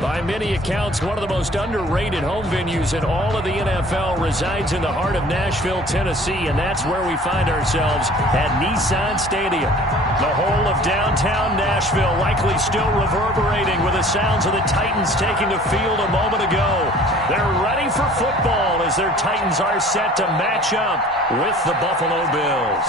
By many accounts, one of the most underrated home venues in all of the NFL resides in the heart of Nashville, Tennessee, and that's where we find ourselves at Nissan Stadium. The whole of downtown Nashville likely still reverberating with the sounds of the Titans taking the field a moment ago. They're ready for football as their Titans are set to match up with the Buffalo Bills.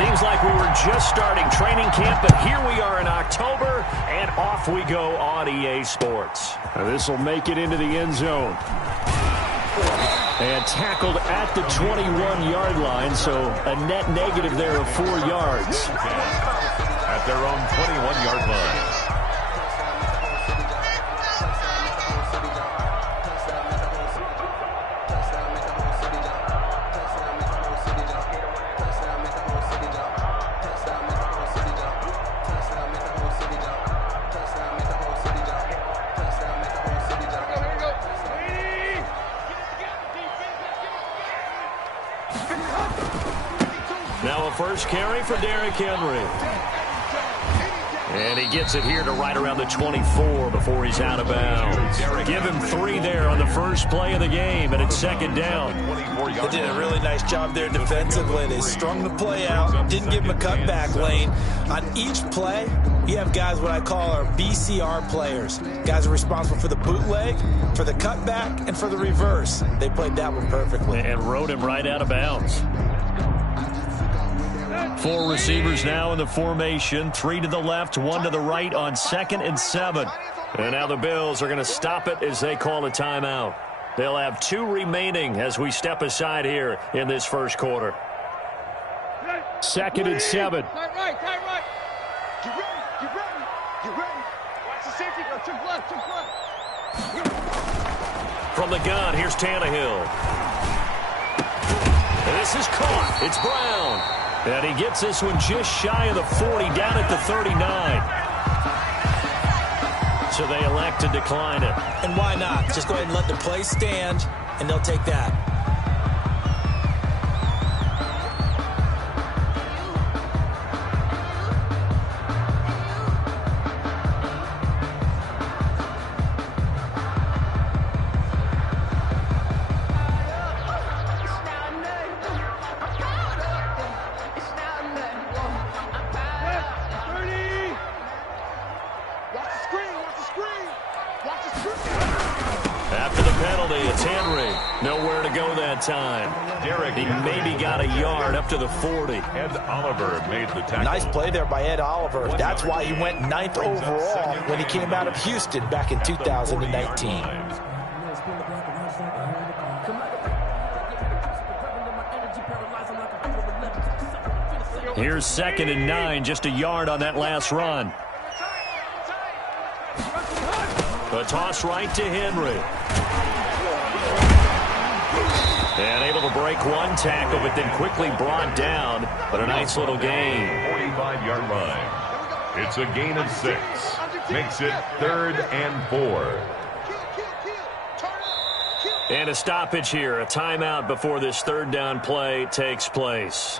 Seems like we were just starting training camp, but here we are in October, and off we go on EA Sports. This will make it into the end zone. And tackled at the 21-yard line, so a net negative there of 4 yards. At their own 21-yard line. Now a first carry for Derrick Henry. And he gets it here to right around the 24 before he's out of bounds. Give him 3 there on the first play of the game, and it's second down. They did a really nice job there defensively. They strung the play out, didn't give him a cutback lane. On each play, you have guys what I call our BCR players. Guys are responsible for the bootleg, for the cutback, and for the reverse. They played that one perfectly. And rode him right out of bounds. 4 receivers now in the formation. 3 to the left, 1 to the right on 2nd and 7. And now the Bills are going to stop it as they call a timeout. They'll have 2 remaining as we step aside here in this first quarter. 2nd and 7. Tight right. Get ready. Watch the safety go. Took left. From the gun, here's Tannehill. And this is caught. It's Brown. And he gets this one just shy of the 40, down at the 39. So they elect to decline it. And why not? Just go ahead and let the play stand, and they'll take that. After the penalty, it's Henry. Nowhere to go that time. He maybe got a yard up to the 40. Ed Oliver made the tackle. Nice play there by Ed Oliver. That's why he went 9th overall when he came out of Houston back in 2019. Here's 2nd and 9, just a yard on that last run. A toss right to Henry. And able to break one tackle, but then quickly brought down. But a nice little gain. 45-yard line. It's a gain of 6. Makes it 3rd and 4. And a stoppage here, a timeout before this 3rd down play takes place.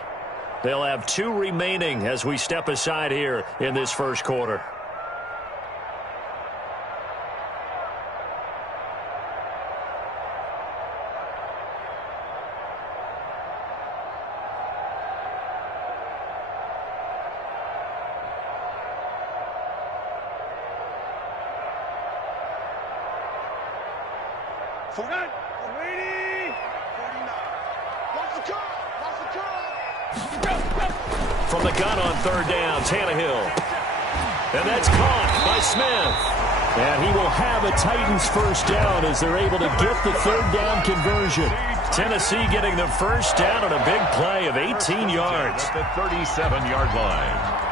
They'll have 2 remaining as we step aside here in this first quarter. From the gun on 3rd down, Tannehill. And that's caught by Smith. And he will have a Titans first down as they're able to get the third down conversion. Tennessee getting the first down on a big play of 18 yards. At the 37-yard line.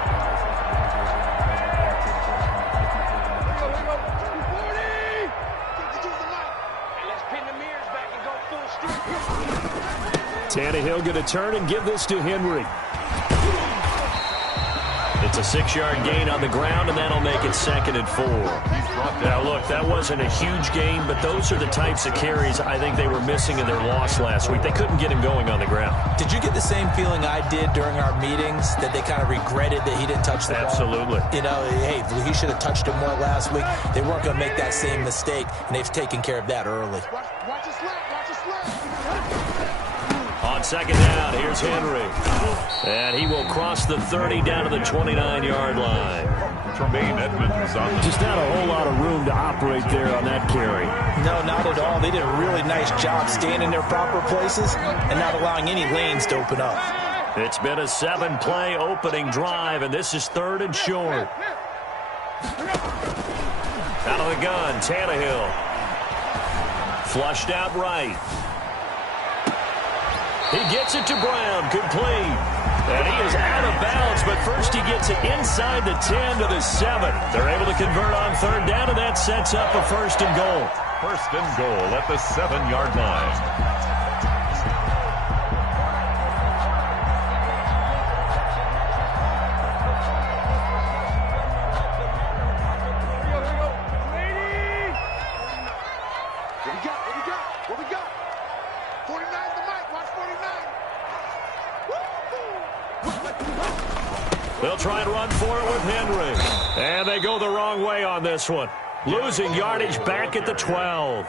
Tannehill going to turn and give this to Henry. It's a 6-yard gain on the ground, and that'll make it 2nd and 4. Now, look, that wasn't a huge gain, but those are the types of carries I think they were missing in their loss last week. They couldn't get him going on the ground. Did you get the same feeling I did during our meetings, that they kind of regretted that he didn't touch the ball? Absolutely. You know, hey, he should have touched it more last week. They weren't going to make that same mistake, and they've taken care of that early. Watch his leg, watch his leg. On 2nd down, here's Henry. And he will cross the 30 down to the 29-yard line. Tremaine Edmonds on the Just not a whole lot of room to operate there on that carry. No, not at all. They did a really nice job staying in their proper places and not allowing any lanes to open up. It's been a 7-play opening drive, and this is 3rd and short. Out of the gun, Tannehill. Flushed out right. He gets it to Brown, complete. And he is out of bounds, but first he gets it inside the 10 to the 7. They're able to convert on 3rd down, and that sets up a 1st and goal. 1st and goal at the 7-yard line. They'll try and run for it with Henry. And they go the wrong way on this one. Losing yardage back at the 12.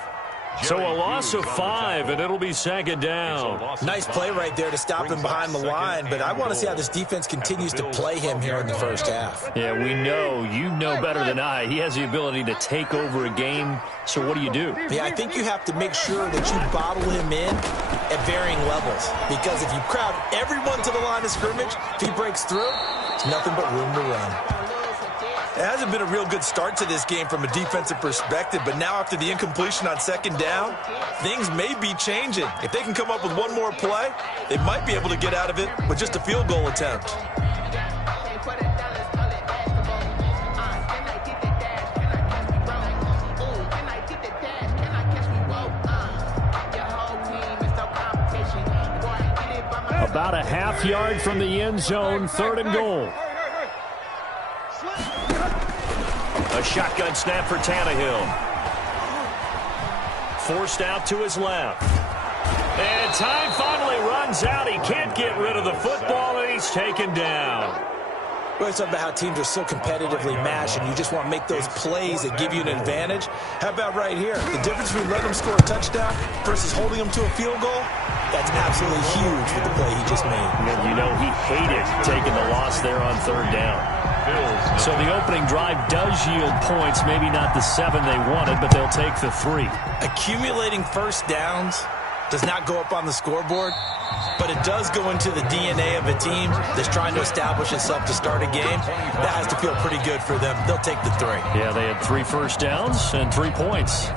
So a loss of 5, and it'll be 2nd down. Nice play right there to stop him behind the line, but I want to see how this defense continues to play him here in the first half. Yeah, we know. You know better than I. He has the ability to take over a game, so what do you do? Yeah, I think you have to make sure that you bottle him in at varying levels, because if you crowd everyone to the line of scrimmage, if he breaks through, there's nothing but room to run. It hasn't been a real good start to this game from a defensive perspective, but now after the incompletion on 2nd down, things may be changing. If they can come up with one more play, they might be able to get out of it with just a field goal attempt. About a half yard from the end zone, 3rd and goal. A shotgun snap for Tannehill. Forced out to his left. And time finally runs out. He can't get rid of the football, and he's taken down. Well, it's about how teams are so competitively matched, and you just want to make those plays that give you an advantage. How about right here? The difference between letting them score a touchdown versus holding them to a field goal, that's absolutely huge with the play he just made. And you know he hated taking the loss there on 3rd down. So the opening drive does yield points, maybe not the 7 they wanted, but they'll take the 3. Accumulating first downs does not go up on the scoreboard, but it does go into the DNA of a team that's trying to establish itself to start a game. That has to feel pretty good for them. They'll take the 3. Yeah, they had 3 first downs and 3 points.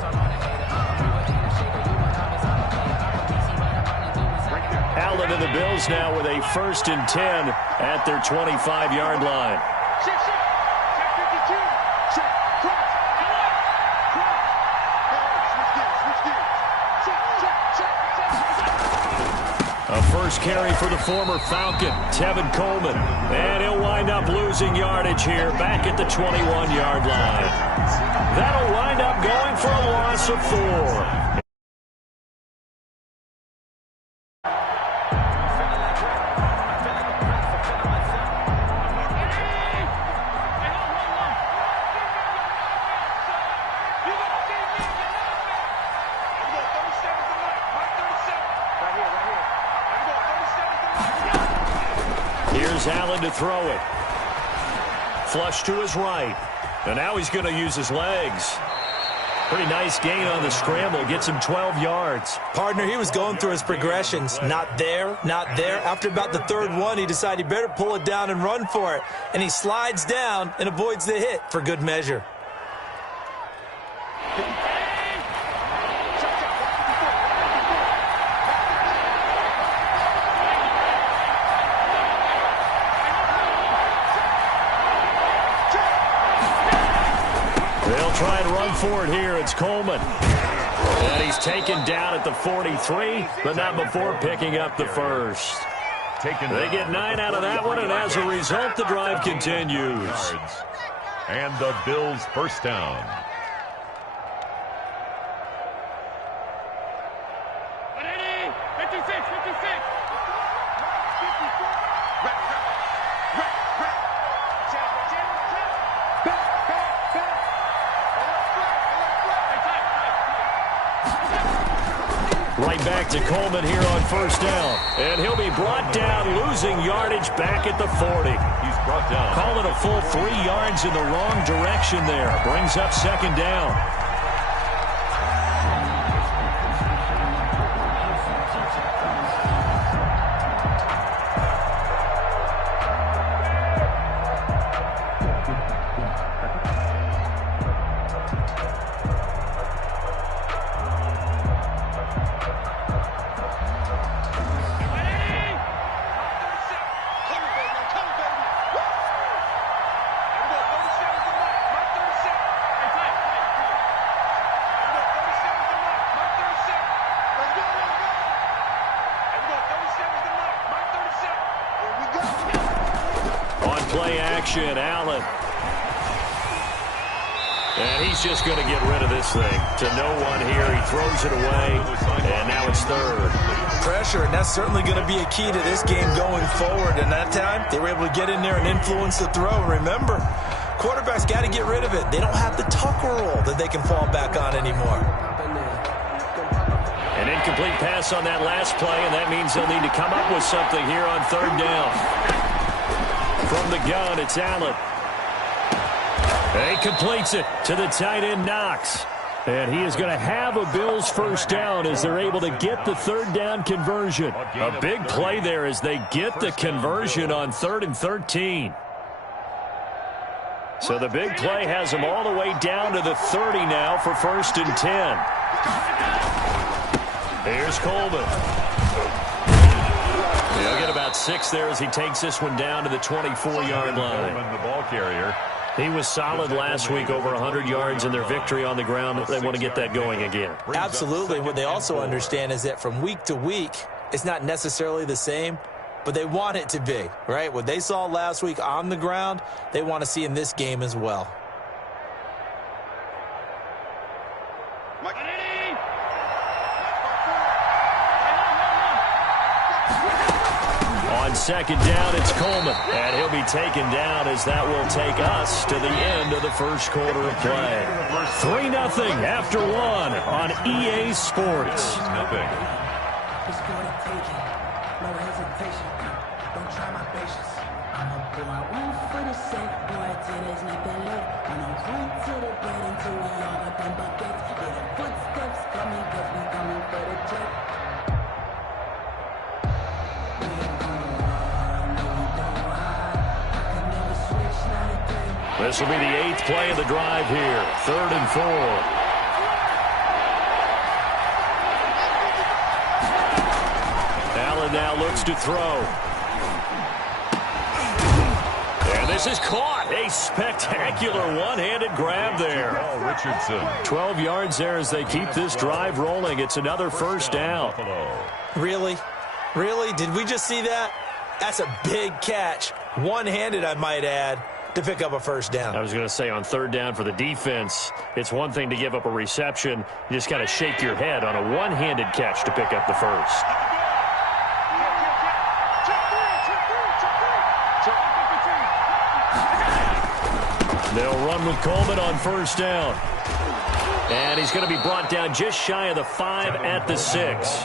Allen and the Bills now with a 1st and 10 at their 25-yard line. A first carry for the former Falcon, Tevin Coleman. And he'll wind up losing yardage here back at the 21-yard line. That'll wind up going for a loss of 4. Here's Allen to throw it. Flush to his right. And now he's going to use his legs. Pretty nice gain on the scramble. Gets him 12 yards. Partner, he was going through his progressions. Not there, not there. After about the 3rd one, he decided he better pull it down and run for it. And he slides down and avoids the hit for good measure. try and run for it here. It's Coleman. And he's taken down at the 43, but not before picking up the first. They get 9 out of that one, and as a result, the drive continues. And the Bills first down. Right back to Coleman here on first down. And he'll be brought down, losing yardage back at the 40. He's brought down. Call it a full 3 yards in the wrong direction there. Brings up second down. Play action, Allen. And he's just going to get rid of this thing to no one here. He throws it away, and now it's third. Pressure, and that's certainly going to be a key to this game going forward. And that time, they were able to get in there and influence the throw. And remember, quarterbacks got to get rid of it. They don't have the tucker roll that they can fall back on anymore. An incomplete pass on that last play, and that means they'll need to come up with something here on third down. From the gun, it's Allen. He completes it to the tight end, Knox. And he is going to have a Bills first down as they're able to get the third down conversion. A big play there as they get the conversion on 3rd and 13. So the big play has them all the way down to the 30 now for 1st and 10. Here's Coleman. He'll get about 6 there as he takes this one down to the 24-yard line. The ball carrier. He was solid last week, over 100 yards in their victory on the ground. They want to get that going again. Absolutely. What they also understand is that from week to week, it's not necessarily the same, but they want it to be, right? What they saw last week on the ground, they want to see in this game as well. On second down, it's Coleman. And he'll be taken down as that will take us to the end of the first quarter of play. 3-0 after 1 on EA Sports. Nothing. This will be the 8th play of the drive here. 3rd and 4. Allen now looks to throw. And this is caught. A spectacular one-handed grab there. Richardson. 12 yards there as they keep this drive rolling. It's another first down. Really? Really? Did we just see that? That's a big catch. One-handed, I might add, to pick up a first down. I was going to say on 3rd down for the defense, it's one thing to give up a reception. You just got to shake your head on a one-handed catch to pick up the first. They'll run with Coleman on first down. And he's going to be brought down just shy of the 5 at the 6.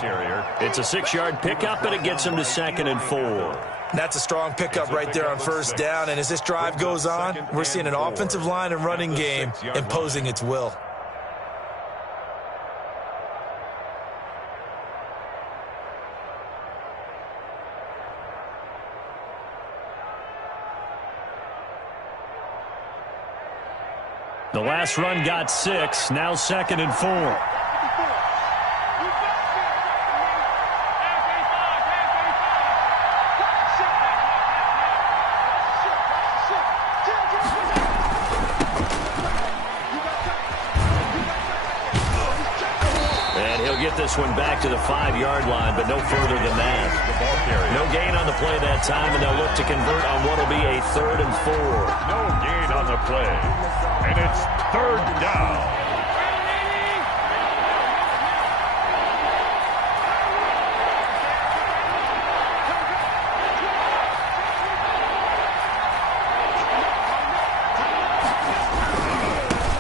It's a 6-yard pickup, and it gets him to 2nd and 4. That's a strong pickup right there on first down. And as this drive goes on, we're seeing an offensive line and running game imposing its will. The last run got 6, now 2nd and 4. They'll get this one back to the 5-yard line, but no further than that. No gain on the play that time, and they'll look to convert on what will be a 3rd and 4. No gain on the play, and it's 3rd down.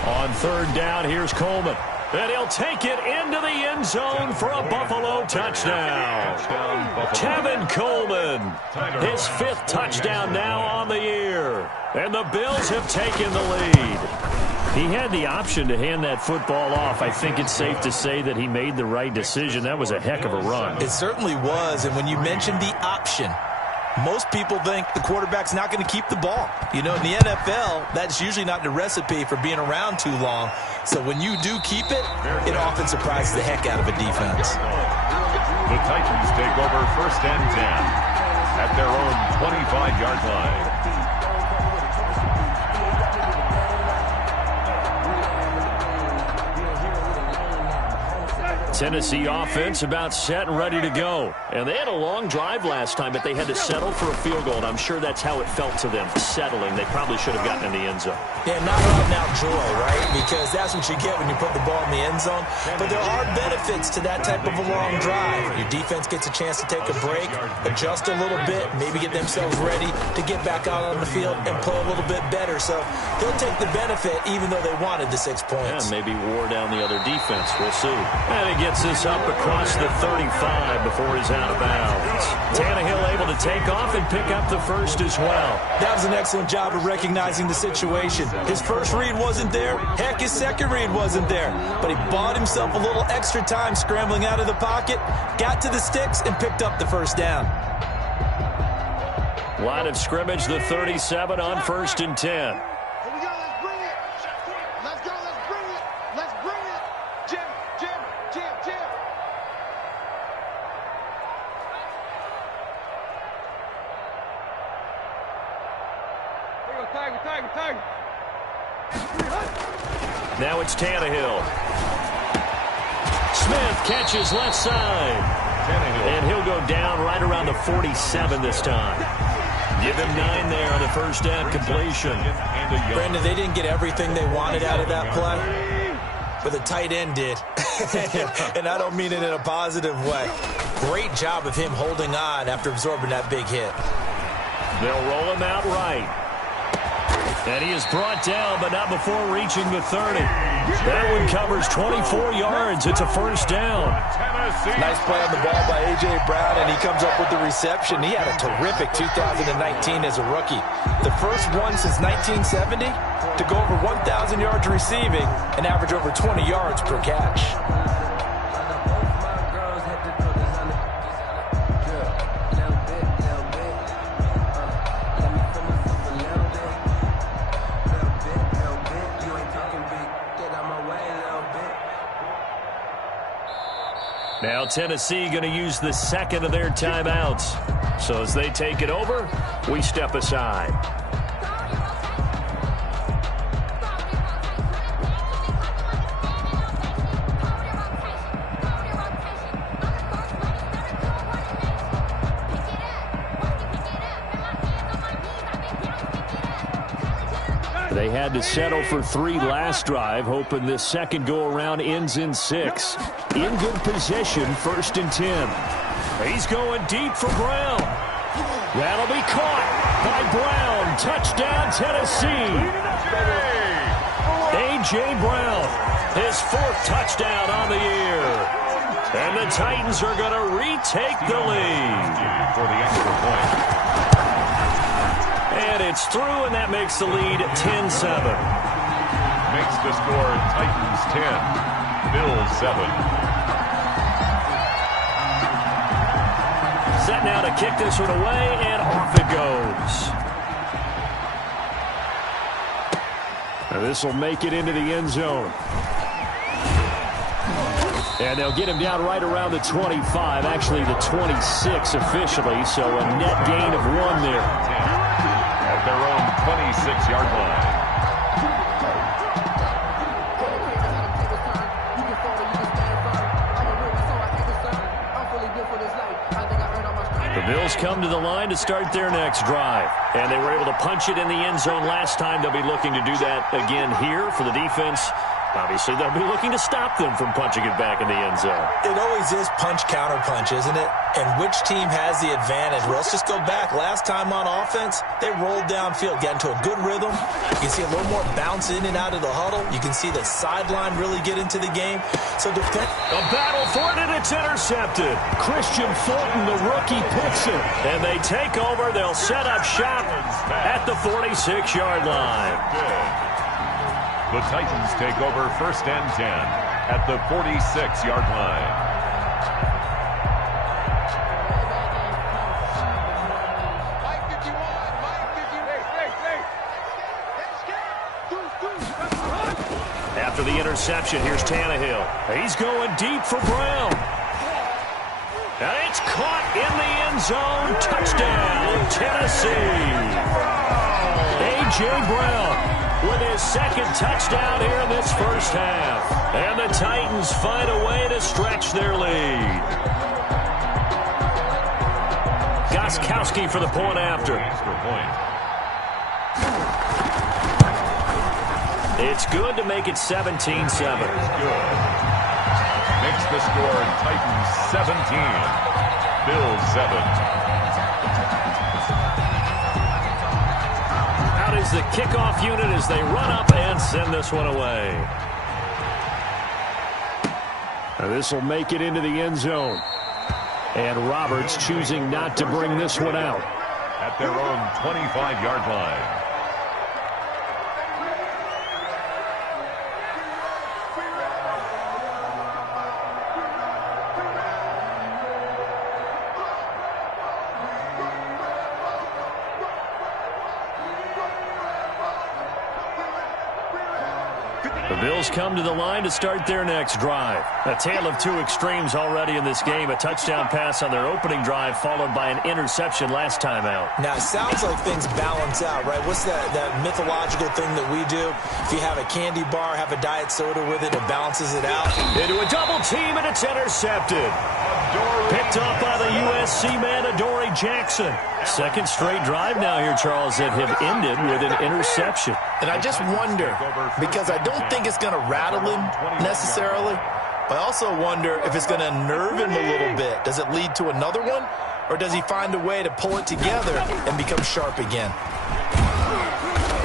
On 3rd down, here's Coleman. And he'll take it into the end zone for a Buffalo touchdown. Tevin Coleman, his 5th touchdown now on the year. And the Bills have taken the lead. He had the option to hand that football off. I think it's safe to say that he made the right decision. That was a heck of a run. It certainly was. And when you mentioned the option, most people think the quarterback's not going to keep the ball. You know, in the NFL, that's usually not the recipe for being around too long. So when you do keep it, it often surprises the heck out of a defense. The Titans take over 1st and 10 at their own 25-yard line. Tennessee offense about set and ready to go. And they had a long drive last time, but they had to settle for a field goal, and I'm sure that's how it felt to them, settling. They probably should have gotten in the end zone. Yeah, not out now joy, right? Because that's what you get when you put the ball in the end zone. But there are benefits to that type of a long drive. Your defense gets a chance to take a break, adjust a little bit, maybe get themselves ready to get back out on the field and play a little bit better. So they'll take the benefit even though they wanted the 6 points. Yeah, maybe wore down the other defense. We'll see. And he gets this up across the 35 before he's out of bounds. Tannehill able to take off and pick up the 1st as well. That was an excellent job of recognizing the situation. His first read wasn't there. Heck, his second read wasn't there. But he bought himself a little extra time scrambling out of the pocket, got to the sticks, and picked up the 1st down. Line of scrimmage, the 37 on 1st and 10. Now it's Tannehill. Smith catches left side. And he'll go down right around the 47 this time. Give him 9 there on the 1st down completion. Brandon, they didn't get everything they wanted out of that play, but the tight end did. And I don't mean it in a positive way. Great job of him holding on after absorbing that big hit. They'll roll him out right. And he is brought down, but not before reaching the 30. That one covers 24 yards. It's a 1st down. Nice play on the ball by A.J. Brown, and he comes up with the reception. He had a terrific 2019 as a rookie. The first one since 1970 to go over 1,000 yards receiving and average over 20 yards per catch. Now Tennessee going to use the 2nd of their timeouts. So as they take it over, we step aside. They had to settle for 3 last drive, hoping this second go-around ends in 6. In good position, 1st and 10. He's going deep for Brown. That'll be caught by Brown. Touchdown, Tennessee. A.J. Brown, his 4th touchdown on the year. And the Titans are going to retake the lead. For the extra point. And it's through, and that makes the lead 10-7. Makes the score Titans 10, Bills 7. Set now to kick this one away, and off it goes. Now this will make it into the end zone. And they'll get him down right around the 25, actually the 26 officially, so a net gain of 1 there. At their own 26-yard line. Bills come to the line to start their next drive. And they were able to punch it in the end zone last time. They'll be looking to do that again here for the defense. Obviously, they'll be looking to stop them from punching it back in the end zone. It always is punch-counter-punch, isn't it? And which team has the advantage? Well, let's just go back. Last time on offense, they rolled downfield, got into a good rhythm. You can see a little more bounce in and out of the huddle. You can see the sideline really get into the game. So defense. A battle for it, and it's intercepted. Christian Fulton, the rookie, picks it. And they take over. They'll set up shop at the 46-yard line. The Titans take over 1st and 10 at the 46-yard line. After the interception, here's Tannehill. He's going deep for Brown. And it's caught in the end zone. Touchdown, Tennessee. A.J. Brown with his second touchdown here in this first half. And the Titans find a way to stretch their lead. Gostkowski for the point after. It's good to make it 17-7. Makes the score Titans 17, Bills 7. Out is the kickoff unit as they run up and send this one away. This will make it into the end zone. And Roberts choosing not to bring this one out. At their own 25-yard line. The Bills come to the line to start their next drive. A tale of two extremes already in this game. A touchdown pass on their opening drive followed by an interception last time out. Now, it sounds like things balance out, right? What's that mythological thing that we do? If you have a candy bar, have a diet soda with it, it balances it out. Into a double team, and it's intercepted. Picked off by the USC man, Adoree Jackson. Second straight drive now here, Charles, that have ended with an interception. And I just wonder, because I don't think it's going to rattle him necessarily, but I also wonder if it's going to nerve him a little bit. Does it lead to another one, or does he find a way to pull it together and become sharp again?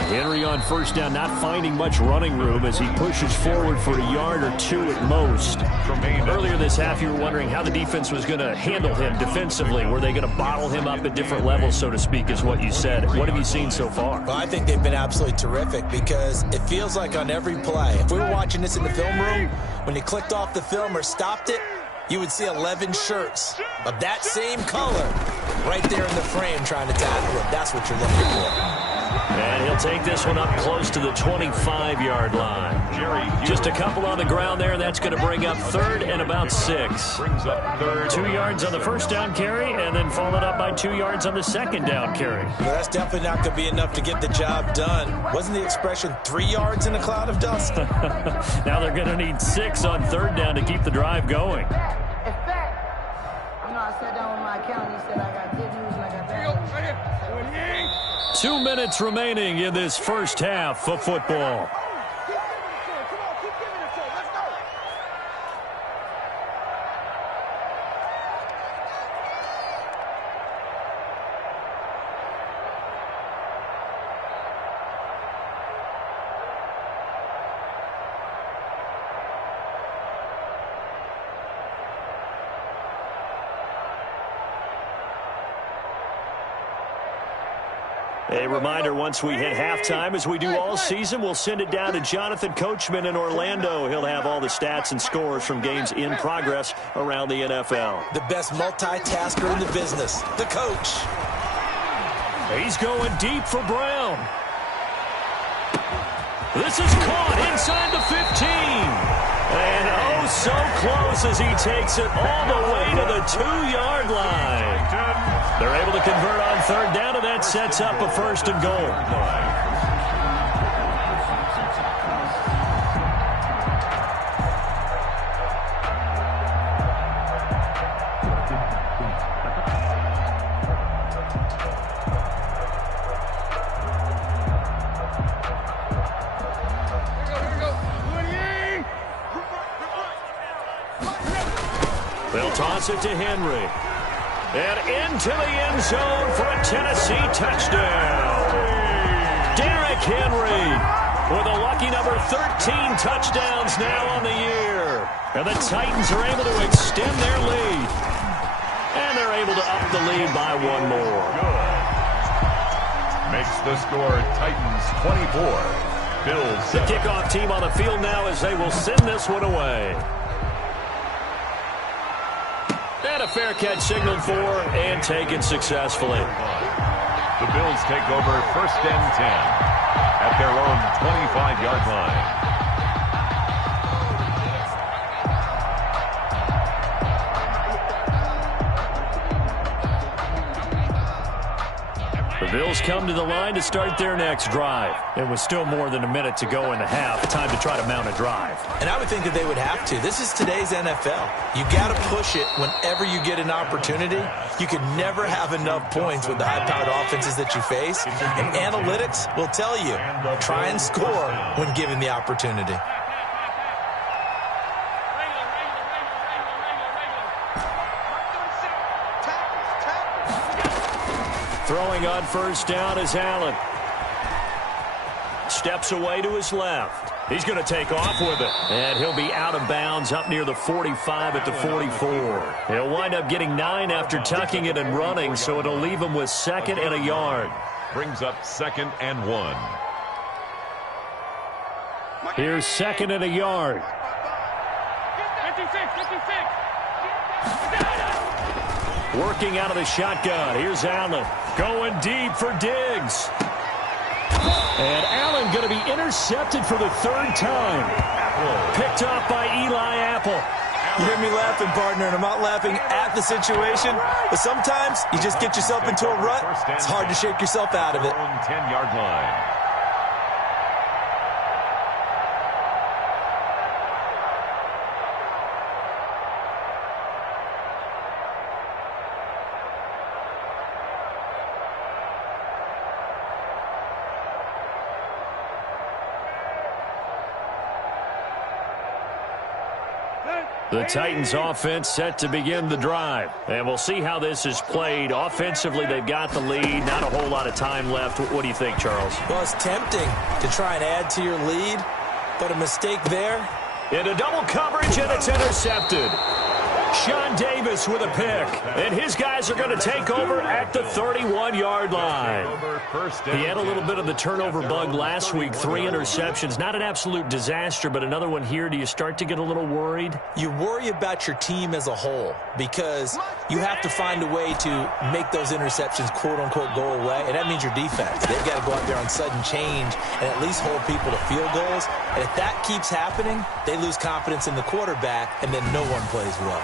Henry on first down, not finding much running room as he pushes forward for a yard or two at most. Earlier this half, you were wondering how the defense was going to handle him defensively. Were they going to bottle him up at different levels, so to speak, is what you said. What have you seen so far? Well, I think they've been absolutely terrific because it feels like on every play, if we were watching this in the film room, when you clicked off the film or stopped it, you would see 11 shirts of that same color right there in the frame trying to tackle it. That's what you're looking for. And he'll take this one up close to the 25-yard line. Just a couple on the ground there. That's going to bring up third and about 6. 2 yards on the first down carry, and then followed up by 2 yards on the second down carry. Well, that's definitely not going to be enough to get the job done. Wasn't the expression 3 yards in a cloud of dust? Now they're going to need 6 on third down to keep the drive going. In fact, I sat down with my accountant. He said I got good news and I got bad news. 2 minutes remaining in this first half of football. A reminder, once we hit halftime, as we do all season, we'll send it down to Jonathan Coachman in Orlando. He'll have all the stats and scores from games in progress around the NFL. The best multitasker in the business, the coach. He's going deep for Brown. This is caught inside the 15. And oh, so close as he takes it all the way to the 2-yard line. They're able to convert on third down, and that sets up a first and goal. They'll toss it to Henry. And into the end zone for a Tennessee touchdown. Derrick Henry with a lucky number 13 touchdowns now on the year. And the Titans are able to extend their lead. And they're able to up the lead by one more. Good. Makes the score Titans 24. Bills 7. The kickoff team on the field now as they will send this one away. And a fair catch signaled for and taken successfully. The Bills take over 1st and 10 at their own 25-yard line. The Bills come to the line to start their next drive. It was still more than a minute to go in the half. Time to try to mount a drive. And I would think that they would have to. This is today's NFL. You got to push it whenever you get an opportunity. You can never have enough points with the high-powered offenses that you face. And analytics will tell you, try and score when given the opportunity. Throwing on first down is Allen. Steps away to his left. He's going to take off with it. And he'll be out of bounds up near the 45 at the 44. He'll wind up getting 9 after tucking it and running, so it'll leave him with 2nd and a yard. Brings up 2nd and 1. Here's 2nd and a yard. 56. Working out of the shotgun. Here's Allen. Going deep for Diggs. And Allen going to be intercepted for the 3rd time. Picked off by Eli Apple. You hear me laughing, partner, and I'm not laughing at the situation, but sometimes you just get yourself into a rut. It's hard to shake yourself out of it. 10-yard line. The Titans offense set to begin the drive. And we'll see how this is played. Offensively, they've got the lead. Not a whole lot of time left. What do you think, Charles? Well, it's tempting to try and add to your lead, but a mistake there. Into double coverage, and it's intercepted. Sean Davis with a pick. And his guys are going to take over at the 31-yard line. He had a little bit of the turnover bug last week. 3 interceptions. Not an absolute disaster, but another one here. Do you start to get a little worried? You worry about your team as a whole because you have to find a way to make those interceptions, quote-unquote, go away. And that means your defense. They've got to go out there on sudden change and at least hold people to field goals. And if that keeps happening, they lose confidence in the quarterback, and then no one plays well.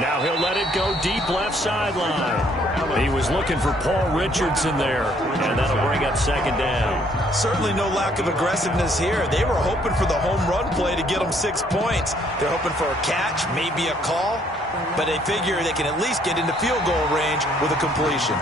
Now he'll let it go deep left sideline. He was looking for Paul Richardson there, and that'll bring up 2nd down. Certainly no lack of aggressiveness here. They were hoping for the home run play to get them 6 points. They're hoping for a catch, maybe a call, but they figure they can at least get into field goal range with a completion.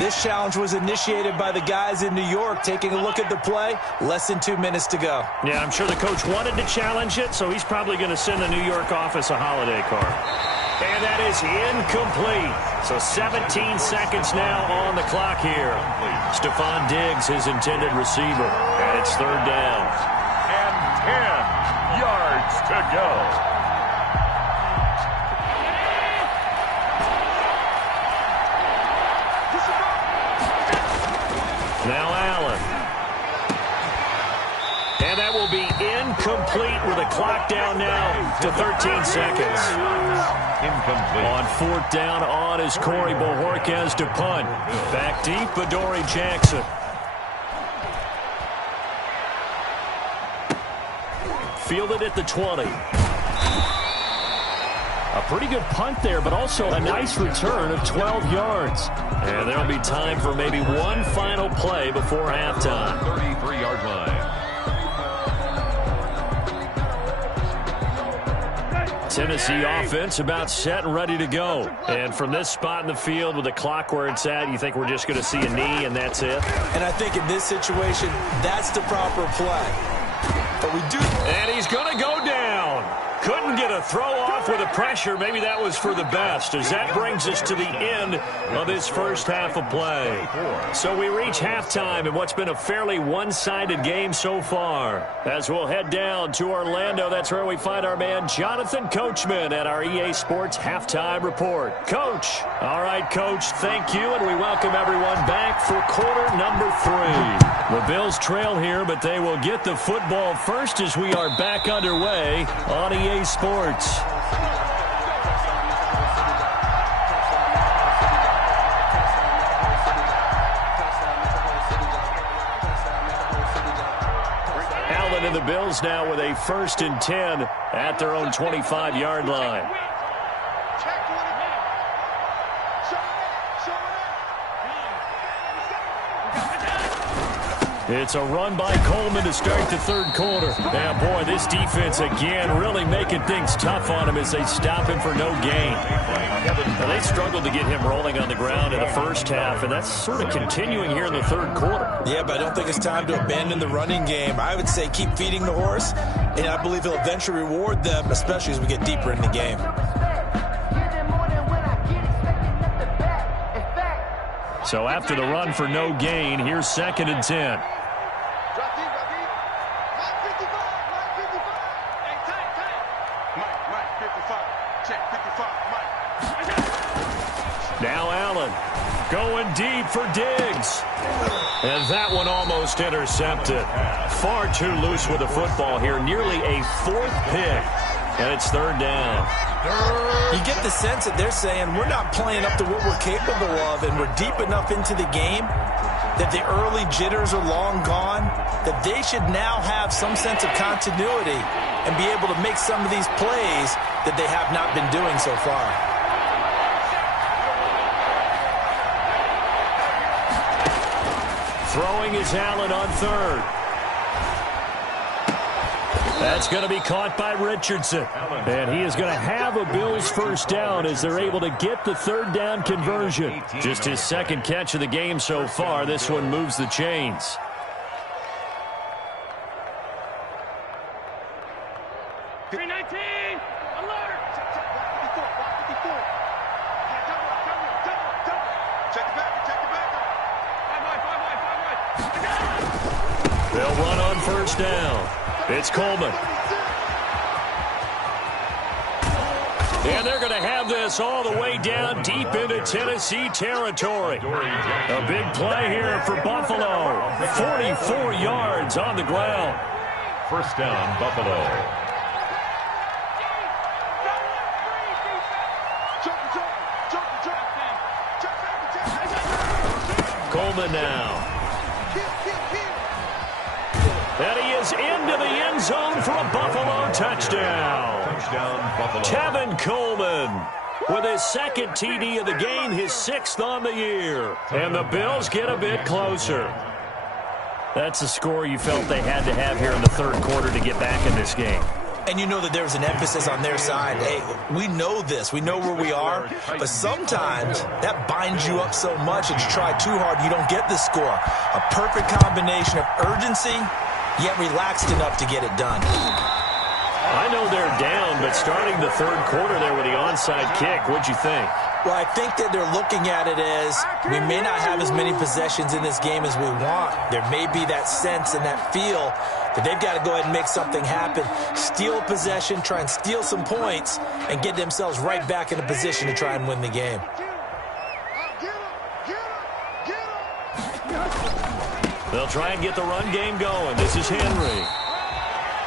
This challenge was initiated by the guys in New York. Taking a look at the play, less than 2 minutes to go. Yeah, I'm sure the coach wanted to challenge it, so he's probably going to send the New York office a holiday card. And that is incomplete. So 17 seconds now on the clock here. Stephon Diggs, his intended receiver. And it's 3rd down. And 10 yards to go. Now Allen. And that will be incomplete with a clock down now to 13 seconds. Incomplete. On 4th down on is Corey Bojorquez to punt. Back deep, Adoree Jackson. Fielded at the 20. A pretty good punt there, but also a nice return of 12 yards. And there'll be time for maybe one final play before halftime. 33-yard line. Tennessee offense about set and ready to go. And from this spot in the field with the clock where it's at, you think we're just going to see a knee and that's it? And I think in this situation, that's the proper play. But we do. And he's going to go down. Couldn't get a throw off with the pressure. Maybe that was for the best, as that brings us to the end of this first half of play. So we reach halftime in what's been a fairly one-sided game so far. As we'll head down to Orlando, that's where we find our man Jonathan Coachman at our EA Sports Halftime Report. Coach. All right, Coach, thank you, and we welcome everyone back for quarter number 3. The Bills trail here, but they will get the football first as we are back underway on EA Sports. Allen and the Bills now with a 1st and 10 at their own 25-yard line. It's a run by Coleman to start the third quarter. Yeah, boy, this defense again really making things tough on him as they stop him for no gain. Now, they struggled to get him rolling on the ground in the first half, and that's sort of continuing here in the third quarter. Yeah, but I don't think it's time to abandon the running game. I would say keep feeding the horse, and I believe he'll eventually reward them, especially as we get deeper in the game. So after the run for no gain, here's 2nd and 10. Now Allen going deep for Diggs. And that one almost intercepted. Far too loose with the football here. Nearly a 4th pick. And it's 3rd down. You get the sense that they're saying we're not playing up to what we're capable of, and we're deep enough into the game that the early jitters are long gone, that they should now have some sense of continuity and be able to make some of these plays that they have not been doing so far. Throwing is Allen on 3rd. That's going to be caught by Richardson. And he is going to have a Bills 1st down as they're able to get the 3rd down conversion. Just his 2nd catch of the game so far. This one moves the chains. They'll run on 1st down. It's Coleman. And they're going to have this all the way down deep into Tennessee territory. A big play here for Buffalo. 44 yards on the ground. 1st down, Buffalo. Coleman now. And he is into the end zone for a Buffalo touchdown. Touchdown, Buffalo. Tevin Coleman with his 2nd TD of the game, his 6th on the year. And the Bills get a bit closer. That's the score you felt they had to have here in the 3rd quarter to get back in this game. And you know that there's an emphasis on their side. Hey, we know this. We know where we are. But sometimes that binds you up so much that you try too hard, you don't get the score. A perfect combination of urgency, yet relaxed enough to get it done. I know they're down, but starting the 3rd quarter there with the onside kick, what'd you think? Well, I think that they're looking at it as we may not have as many possessions in this game as we want. There may be that sense and that feel that they've got to go ahead and make something happen. Steal a possession, try and steal some points, and get themselves right back in a position to try and win the game. They'll try and get the run game going. This is Henry.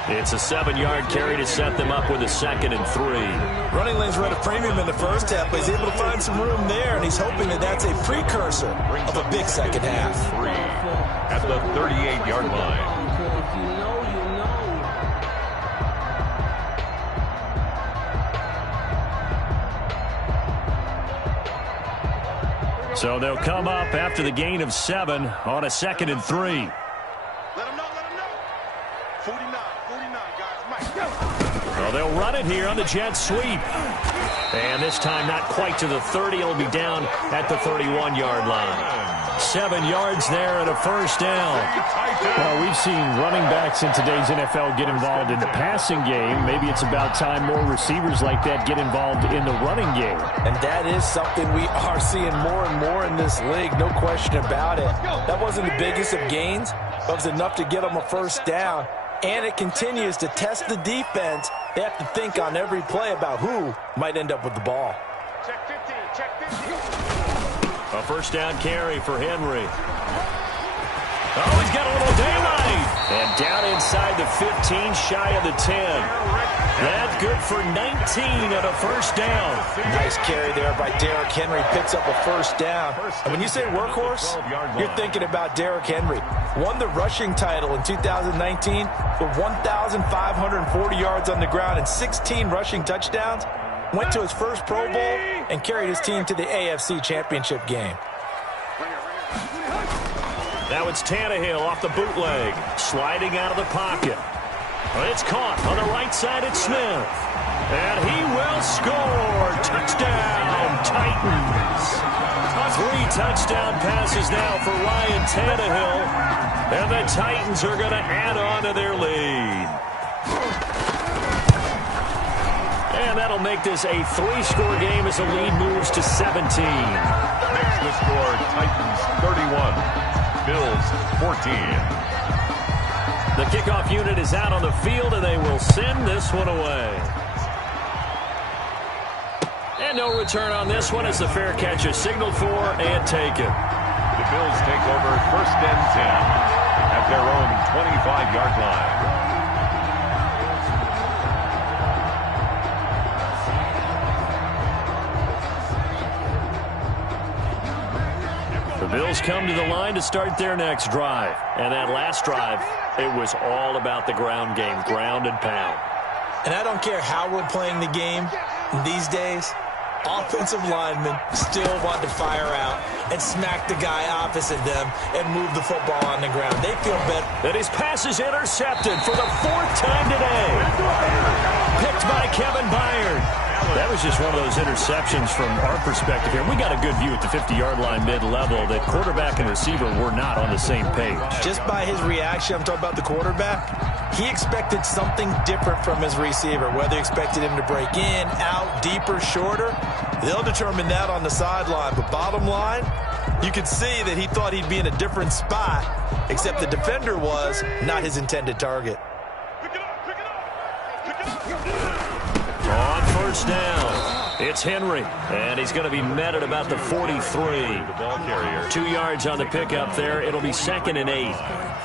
It's a 7-yard carry to set them up with a 2nd and 3. Running lanes were at a premium in the first half, but he's able to find some room there, and he's hoping that that's a precursor of a big second half. 3 at the 38-yard line. So they'll come up after the gain of 7 on a 2nd and 3. Let him know, let him know. 49, guys. Mike. Well, they'll run it here on the jet sweep. And this time not quite to the 30. It'll be down at the 31-yard line. 7 yards there and a first down. Well, we've seen running backs in today's NFL get involved in the passing game. Maybe it's about time more receivers like that get involved in the running game. And that is something we are seeing more and more in this league, no question about it. That wasn't the biggest of gains, but it was enough to get them a first down. And it continues to test the defense. They have to think on every play about who might end up with the ball. Check 50, check 50. A first down carry for Henry. Oh, he's got a little daylight. And down inside the 15, shy of the 10. That's good for 19 and a first down. Nice carry there by Derrick Henry. Picks up a first down. And when you say workhorse, you're thinking about Derrick Henry. Won the rushing title in 2019 with 1,540 yards on the ground and 16 rushing touchdowns. Went to his first Pro Bowl and carried his team to the AFC Championship game. Now it's Tannehill off the bootleg, sliding out of the pocket. It's caught on the right side at Smith. And he will score. Touchdown, Titans. 3 touchdown passes now for Ryan Tannehill. And the Titans are going to add on to their lead. And that'll make this a 3-score game as the lead moves to 17. Makes the score Titans 31, Bills 14. The kickoff unit is out on the field, and they will send this one away. And no return on this one as the fair catch is signaled for and taken. The Bills take over first and 10 at their own 25-yard line. The Bills come to the line to start their next drive. And that last drive, it was all about the ground game, ground and pound. And I don't care how we're playing the game these days, offensive linemen still want to fire out and smack the guy opposite them and move the football on the ground. They feel better. And his pass is intercepted for the 4th time today. Picked by Kevin Byard. That was just one of those interceptions from our perspective here. We got a good view at the 50-yard line mid-level that quarterback and receiver were not on the same page. Just by his reaction, I'm talking about the quarterback, he expected something different from his receiver, whether he expected him to break in, out, deeper, shorter. They'll determine that on the sideline. But bottom line, you could see that he thought he'd be in a different spot, except the defender was not his intended target. On first down, it's Henry, and he's going to be met at about the 43. The ball carrier. 2 yards on the pickup there. It'll be 2nd and 8.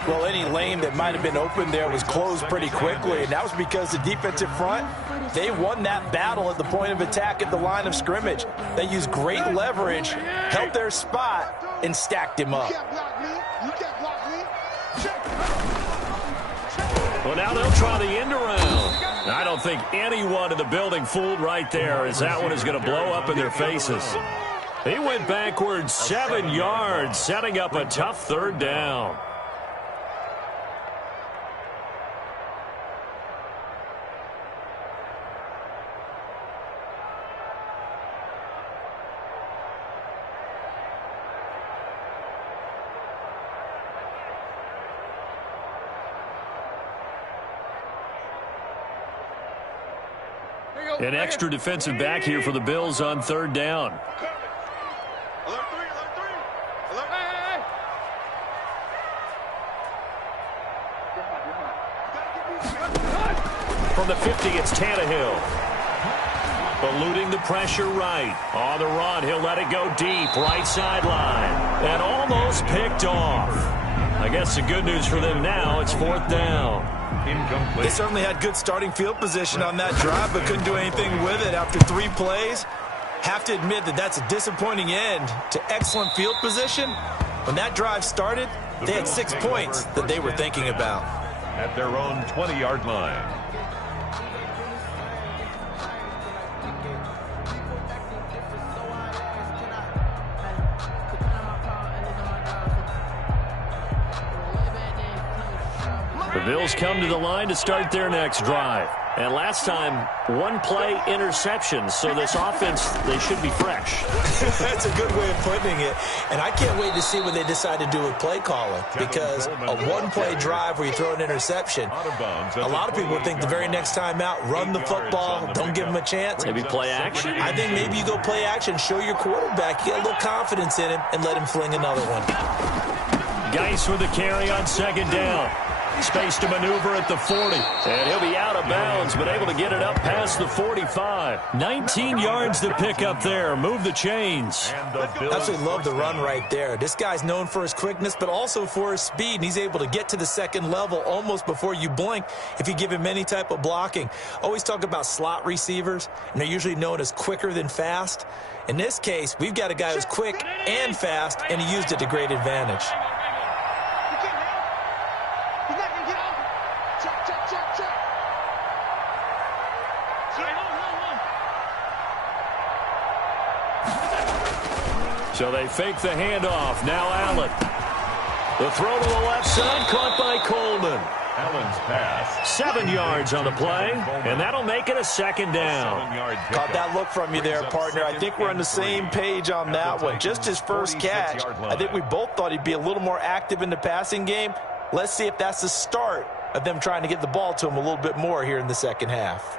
Well, any lane that might have been open there was closed pretty quickly, and that was because the defensive front, they won that battle at the point of attack at the line of scrimmage. They used great leverage, held their spot, and stacked him up. Well, now they'll try the end around. I don't think anyone in the building fooled right there, as that one is going to blow up in their faces. He went backwards 7 yards, setting up a tough 3rd down. An extra defensive back here for the Bills on 3rd down. Alert 3, alert 3. Alert, hey. From the 50, it's Tannehill. Eluding the pressure right. On the run, he'll let it go deep, right sideline. And almost picked off. I guess the good news for them now, it's 4th down. Incomplete. They certainly had good starting field position on that drive, but couldn't do anything with it after 3 plays. Have to admit that that's a disappointing end to excellent field position. When that drive started, they had 6 points that they were thinking about. At their own 20-yard line. The Bills come to the line to start their next drive. And last time, one play interception. So this offense, they should be fresh. That's a good way of putting it. And I can't wait to see what they decide to do with play calling. Because a one-play drive where you throw an interception, a lot of people think the very next time out, run the football, don't give them a chance. Maybe play action? I think maybe you go play action, show your quarterback, you get a little confidence in him, and let him fling another one. Geis with the carry on second down. Space to maneuver at the 40. And he'll be out of bounds, but able to get it up past the 45. 19 yards to pick up there. Move the chains. Absolutely love the run right there. This guy's known for his quickness, but also for his speed. And he's able to get to the second level almost before you blink if you give him any type of blocking. Always talk about slot receivers, and they're usually known as quicker than fast. In this case, we've got a guy who's quick and fast, and he used it to great advantage. So they fake the handoff. Now Allen. The throw to the left side, caught by Coleman. Allen's pass. 7 yards on the play, and that'll make it a second down. Caught that look from you there, partner. I think we're on the same page on that one. Just his first catch. I think we both thought he'd be a little more active in the passing game. Let's see if that's the start of them trying to get the ball to him a little bit more here in the second half.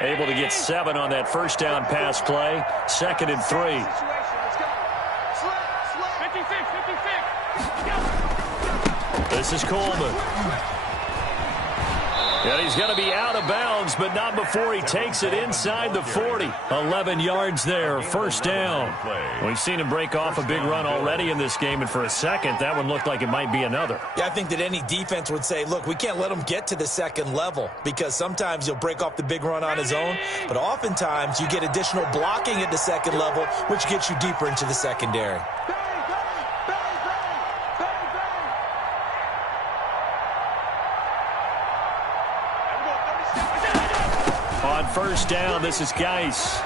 Able to get 7 on that first down pass play. 2nd and 3. This is Coleman. And he's going to be out of bounds, but not before he takes it inside the 40. 11 yards there, first down. We've seen him break off a big run already in this game, and for a second, that one looked like it might be another. Yeah, I think that any defense would say, look, we can't let him get to the second level because sometimes he'll break off the big run on his own, but oftentimes you get additional blocking at the second level, which gets you deeper into the secondary. On first down, this is Geis.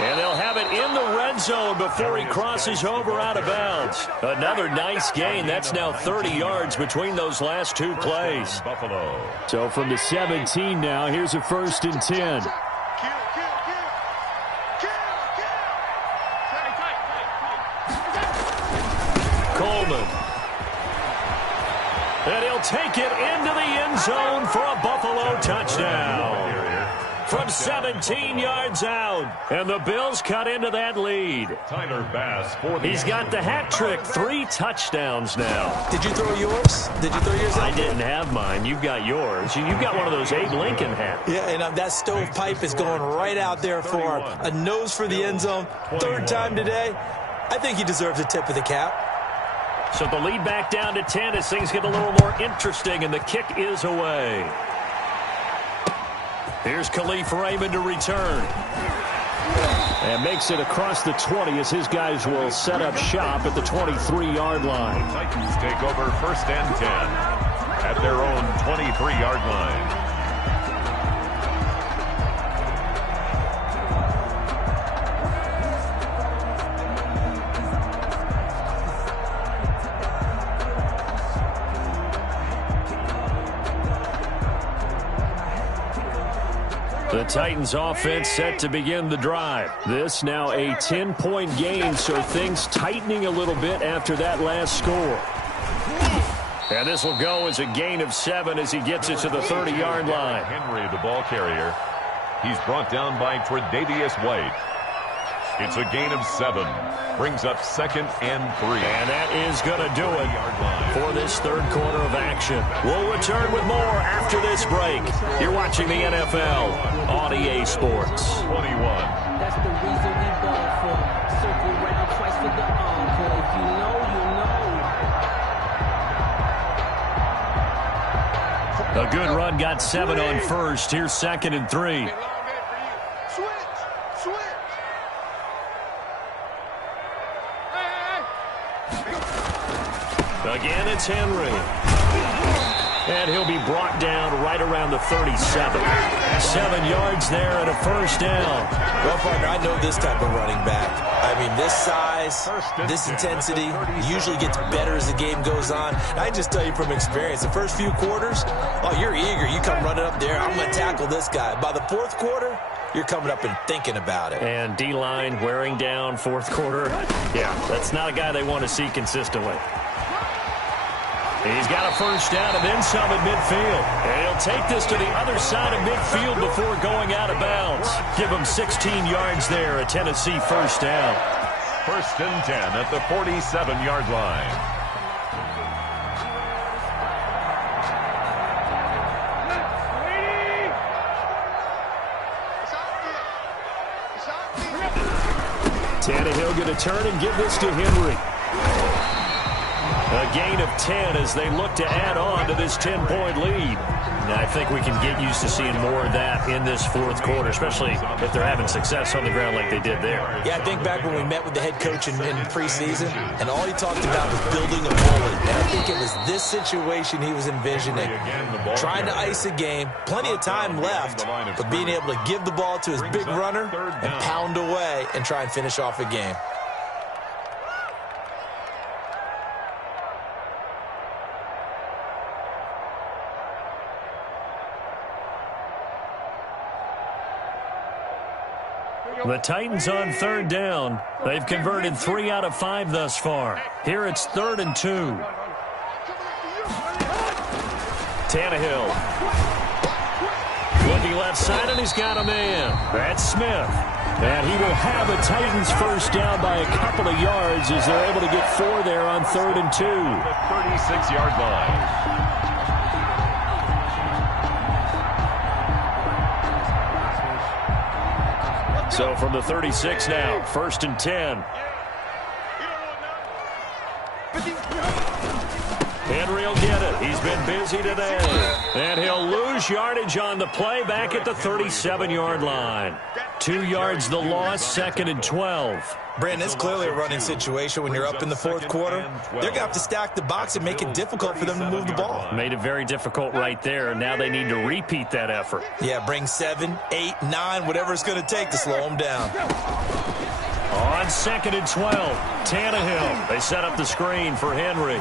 And they'll have it in the red zone before he crosses over out of bounds. Another nice gain. That's now 30 yards between those last two plays. Buffalo. So from the 17 now, here's a 1st and 10. Coleman. And he'll take it into the end zone for a Buffalo touchdown. From 17 yards out. And the Bills cut into that lead. Tyler Bass for the He's got the hat trick. 3 touchdowns now. Did you throw yours? Did you throw yours out? I didn't have mine. You've got yours. You've got one of those Abe Lincoln hats. Yeah, and that stovepipe is going right out there for a nose for the end zone. 3rd time today. I think he deserves a tip of the cap. So the lead back down to 10 as things get a little more interesting, and the kick is away. Here's Khalif Raymond to return. And makes it across the 20 as his guys will set up shop at the 23-yard line. Titans take over 1st and 10 at their own 23-yard line. The Titans offense set to begin the drive. This now a 10-point game, so things tightening a little bit after that last score. And this will go as a gain of 7 as he gets it to the 30-yard line. Henry, the ball carrier. He's brought down by Tre'Davious White. It's a gain of 7. Brings up 2nd and 3. And that is going to do it for this 3rd quarter of action. We'll return with more after this break. You're watching the NFL on EA Sports. 21. That's the reason we ball for. Circle round twice for the encore. If you know, you know. A good run, got 7 on first. Here's 2nd and 3. Again, it's Henry. And he'll be brought down right around the 37. 7 yards there and a first down. Well, partner, I know this type of running back. I mean, this size, this intensity, usually gets better as the game goes on. And I just tell you from experience, the first few quarters, oh, you're eager. You come running up there, I'm going to tackle this guy. By the fourth quarter, you're coming up and thinking about it. And D-line wearing down fourth quarter. Yeah, that's not a guy they want to see consistently. He's got a first down and then some at midfield. And he'll take this to the other side of midfield before going out of bounds. Give him 16 yards there, a Tennessee first down. First and 10 at the 47-yard line. Tannehill going to turn and give this to Henry. A gain of 10 as they look to add on to this 10-point lead. And I think we can get used to seeing more of that in this fourth quarter, especially if they're having success on the ground like they did there. Yeah, I think back when we met with the head coach in preseason, and all he talked about was building a bully. And I think it was this situation he was envisioning. Trying to ice a game, plenty of time left, but being able to give the ball to his big runner and pound away and try and finish off a game. The Titans on third down. They've converted 3 out of 5 thus far. Here it's 3rd and 2. Tannehill. Looking left side, and he's got a man. That's Smith. And he will have a Titans first down by a couple of yards as they're able to get 4 there on 3rd and 2. The 36-yard line. So from the 36 now, 1st and 10. Henry will get it. He's been busy today. And he'll lose yardage on the play back at the 37-yard line. 2 yards the loss, 2nd and 12. Brandon, it's clearly a running situation when you're up in the fourth quarter. They're going to have to stack the box and make it difficult for them to move the ball. Made it very difficult right there. Now they need to repeat that effort. Yeah, bring 7, 8, 9, whatever it's going to take to slow them down. On 2nd and 12, Tannehill. They set up the screen for Henry.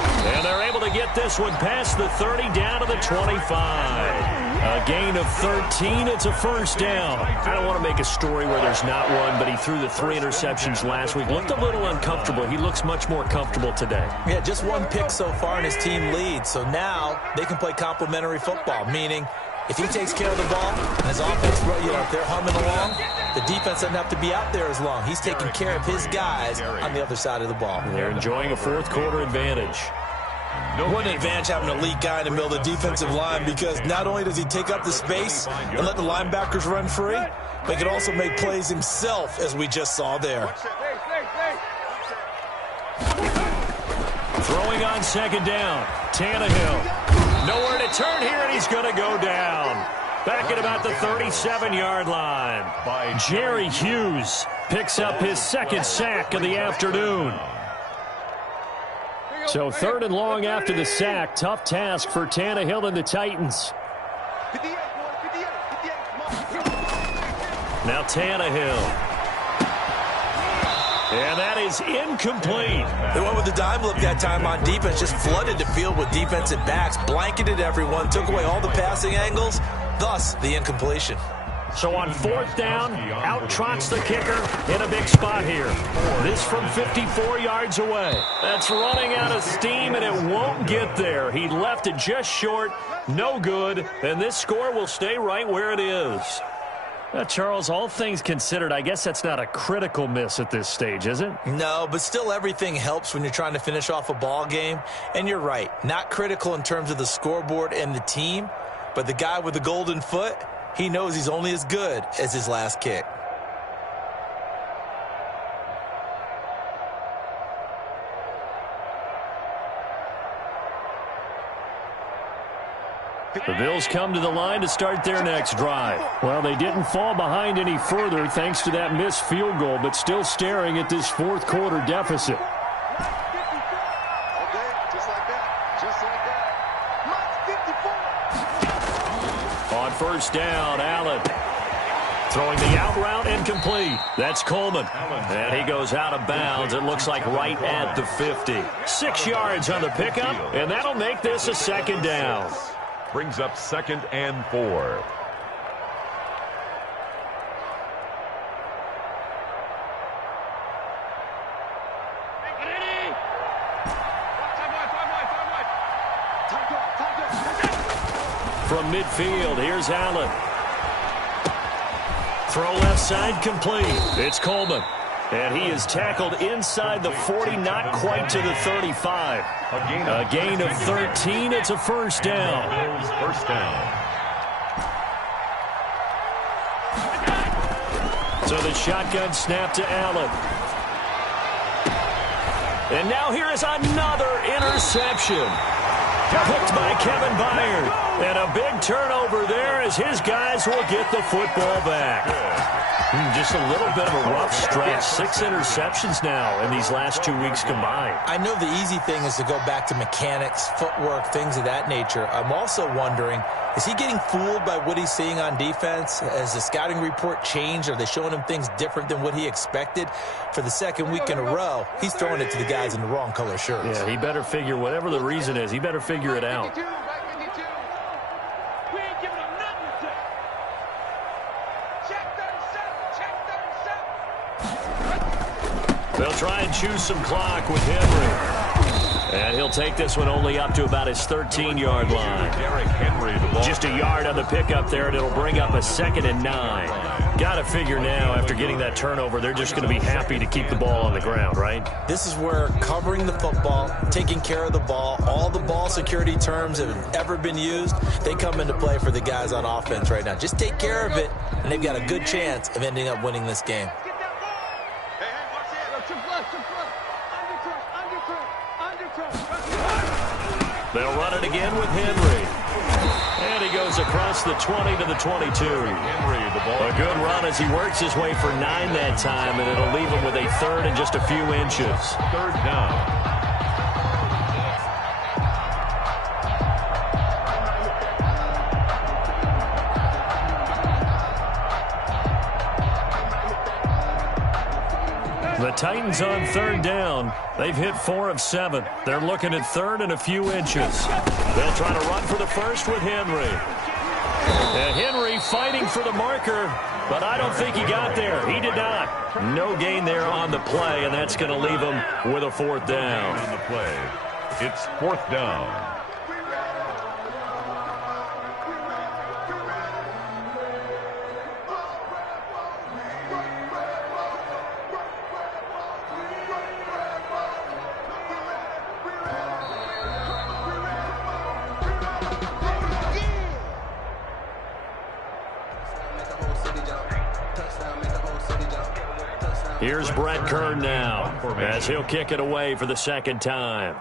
And they're able to get this one past the 30 down to the 25. A gain of 13. It's a first down. I don't want to make a story where there's not one, but he threw the 3 interceptions last week. Looked a little uncomfortable. He looks much more comfortable today. Yeah, just 1 pick so far and his team leads. So now they can play complementary football, meaning if he takes care of the ball and his offense, if they're humming along, the defense doesn't have to be out there as long. He's taking care of his guys on the other side of the ball. They're enjoying a fourth quarter advantage. What an advantage having an elite guy in the middle of the defensive line, because not only does he take up the space and let the linebackers run free, but he can also make plays himself, as we just saw there. Throwing on 2nd down, Tannehill. Nowhere to turn here, and he's going to go down. Back at about the 37-yard line. Jerry Hughes picks up his 2nd sack of the afternoon. So 3rd and long after the sack. Tough task for Tannehill and the Titans. Now Tannehill. And that is incomplete. They went with the dime look that time on defense. Just flooded the field with defensive backs. Blanketed everyone. Took away all the passing angles. Thus, the incompletion. So on 4th down, out trots the kicker in a big spot here. This from 54 yards away. That's running out of steam, and it won't get there. He left it just short, no good, and this score will stay right where it is. Charles, all things considered, I guess that's not a critical miss at this stage, is it? No, but still everything helps when you're trying to finish off a ball game. And you're right, not critical in terms of the scoreboard and the team, but the guy with the golden foot, he knows he's only as good as his last kick. The Bills come to the line to start their next drive. Well, they didn't fall behind any further thanks to that missed field goal, but still staring at this fourth quarter deficit. Okay, just like that. Just like that. Mark 54. On 1st down, Allen Throwing the out route and complete. That's Coleman. And he goes out of bounds. It looks like right at the 50. 6 yards on the pickup, and that'll make this a second down. Brings up 2nd and 4. From midfield, here's Allen. Throw left side complete. It's Coleman. And he is tackled inside the 40, not quite to the 35. A gain of 13. It's a first down. First down. So the shotgun snap to Allen. And now here is another interception. Picked by Kevin Byard. And a big turnover there as his guys will get the football back. Just a little bit of a rough stretch. 6 interceptions now in these last 2 weeks combined. I know the easy thing is to go back to mechanics, footwork, things of that nature. I'm also wondering, is he getting fooled by what he's seeing on defense? Has the scouting report changed? Are they showing him things different than what he expected? For the second week in a row, he's throwing it to the guys in the wrong color shirts. Yeah, he better figure, whatever the reason is, he better figure it out. They'll try and choose some clock with Henry. And he'll take this one only up to about his 13-yard line. Derrick Henry, the ball. Just a yard on the pickup there, and it'll bring up a 2nd and 9. Got to figure now, after getting that turnover, they're just going to be happy to keep the ball on the ground, right? This is where covering the football, taking care of the ball, all the ball security terms that have ever been used, they come into play for the guys on offense right now. Just take care of it, and they've got a good chance of ending up winning this game. They'll run it again with Henry. And he goes across the 20 to the 22. Henry, the ball. A good run as he works his way for 9 that time, and it'll leave him with a 3rd and just a few inches. 3rd down. The Titans on 3rd down. They've hit 4 of 7. They're looking at 3rd and a few inches. They'll try to run for the first with Henry. And Henry fighting for the marker, but I don't think he got there. He did not. No gain there on the play, and that's going to leave him with a 4th down. On the play, it's 4th down. Here's Brett Kern now, as he'll kick it away for the 2nd time.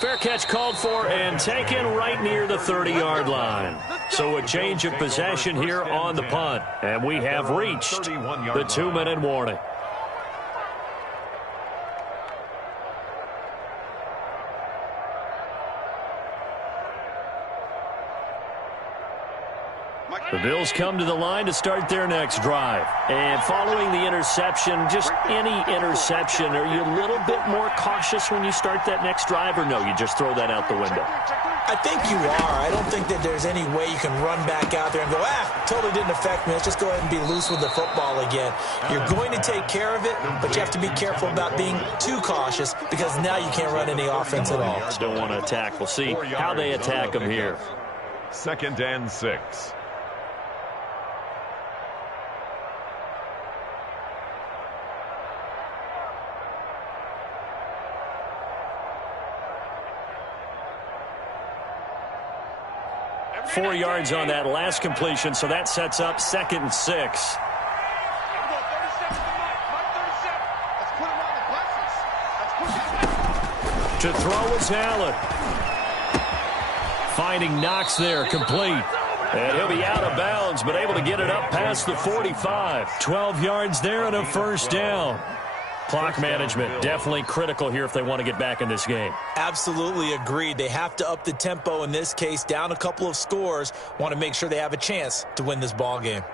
Fair catch called for and taken right near the 30-yard line. So a change of possession here on the punt, and we have reached the 2-minute warning. The Bills come to the line to start their next drive. And following the interception, just any interception, are you a little bit more cautious when you start that next drive, or no, you just throw that out the window? I think you are. I don't think that there's any way you can run back out there and go, totally didn't affect me. Let's just go ahead and be loose with the football again. You're going to take care of it, but you have to be careful about being too cautious because now you can't run any offense at all. Don't want to attack. We'll see how they attack them here. 2nd and 6. Four yards on that last completion, so that sets up 2nd and 6. To throw is Allen. Finding Knox there, complete. And he'll be out of bounds, but able to get it up past the 45. 12 yards there and a 1st down. Clock management, definitely critical here if they want to get back in this game. Absolutely agreed. They have to up the tempo in this case, down a couple of scores. Want to make sure they have a chance to win this ball game.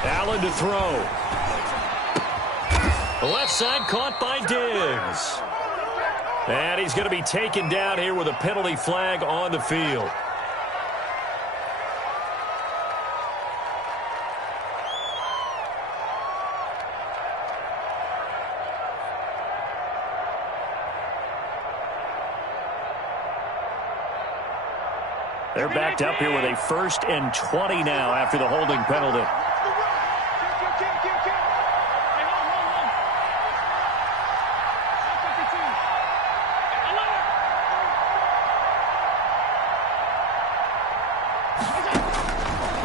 Allen to throw. Left side caught by Diggs. And he's going to be taken down here with a penalty flag on the field. They're backed up here with a 1st and 20 now after the holding penalty.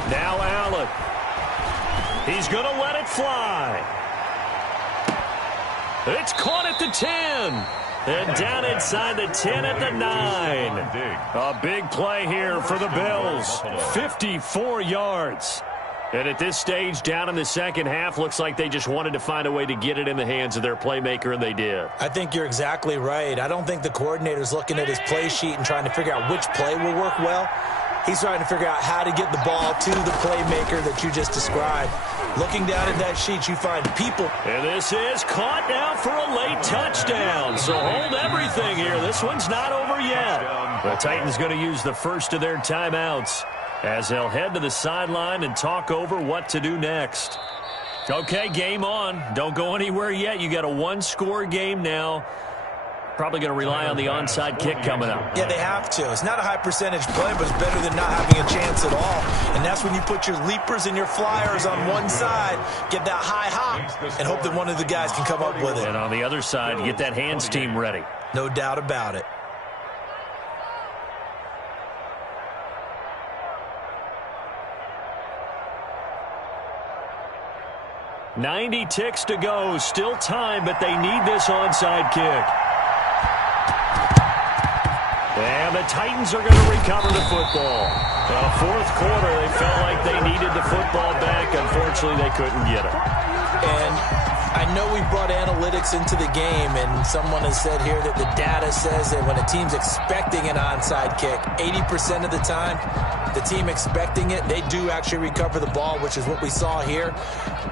Now Allen. He's going to let it fly. It's caught at the 10. And down inside the 10 at the 9. A big play here for the Bills. 54 yards. And at this stage, down in the second half, looks like they just wanted to find a way to get it in the hands of their playmaker, and they did. I think you're exactly right. I don't think the coordinator's looking at his play sheet and trying to figure out which play will work well. He's trying to figure out how to get the ball to the playmaker that you just described. Looking down at that sheet, you find people. And this is caught now for a late touchdown. So hold everything here. This one's not over yet. The Titans going to use the first of their timeouts as they'll head to the sideline and talk over what to do next. Okay, game on. Don't go anywhere yet. You got a one-score game now. Probably going to rely on the onside kick coming up. Yeah, they have to. It's not a high percentage play, but it's better than not having a chance at all. And that's when you put your leapers and your flyers on one side, get that high hop, and hope that one of the guys can come up with it. And on the other side, get that hands team ready. No doubt about it. .90 ticks to go. Still time, but they need this onside kick. And the Titans are going to recover the football. Fourth quarter, they felt like they needed the football back. Unfortunately, they couldn't get it. And I know we brought analytics into the game, and someone has said here that the data says that when a team's expecting an onside kick, 80% of the time, the team expecting it, they do actually recover the ball, which is what we saw here.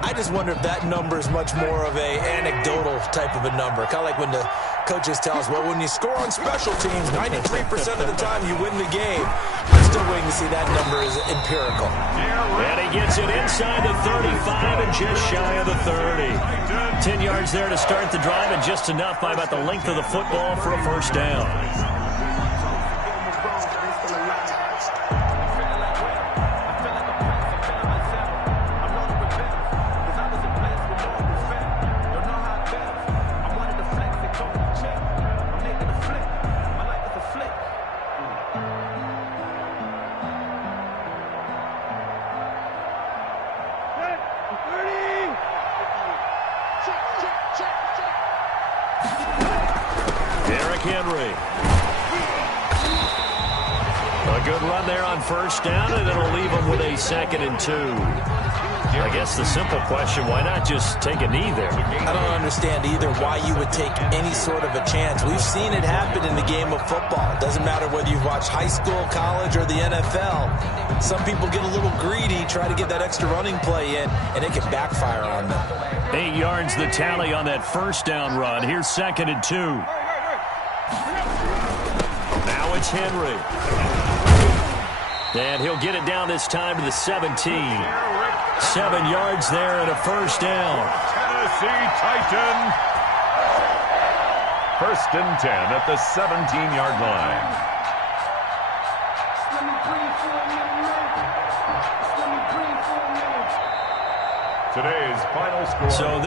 I just wonder if that number is much more of a anecdotal type of a number. Kind of like when the coaches tell us, well, when you score on special teams, 93% of the time you win the game. I'm still waiting to see that number is empirical. And he gets it inside the 35 and just shy of the 30. 10 yards there to start the drive, and just enough by about the length of the football for a first down. Henry. A good run there on first down, and it'll leave them with a 2nd and 2. I guess the simple question, why not just take a knee there? I don't understand either why you would take any sort of a chance. We've seen it happen in the game of football. It doesn't matter whether you've watched high school, college, or the NFL. Some people get a little greedy, try to get that extra running play in, and it can backfire on them. 8 yards the tally on that first down run. Here's 2nd and 2. Now it's Henry. And he'll get it down this time to the 17. 7 yards there and a first down. Tennessee Titan. 1st and 10 at the 17-yard line. Today's final score.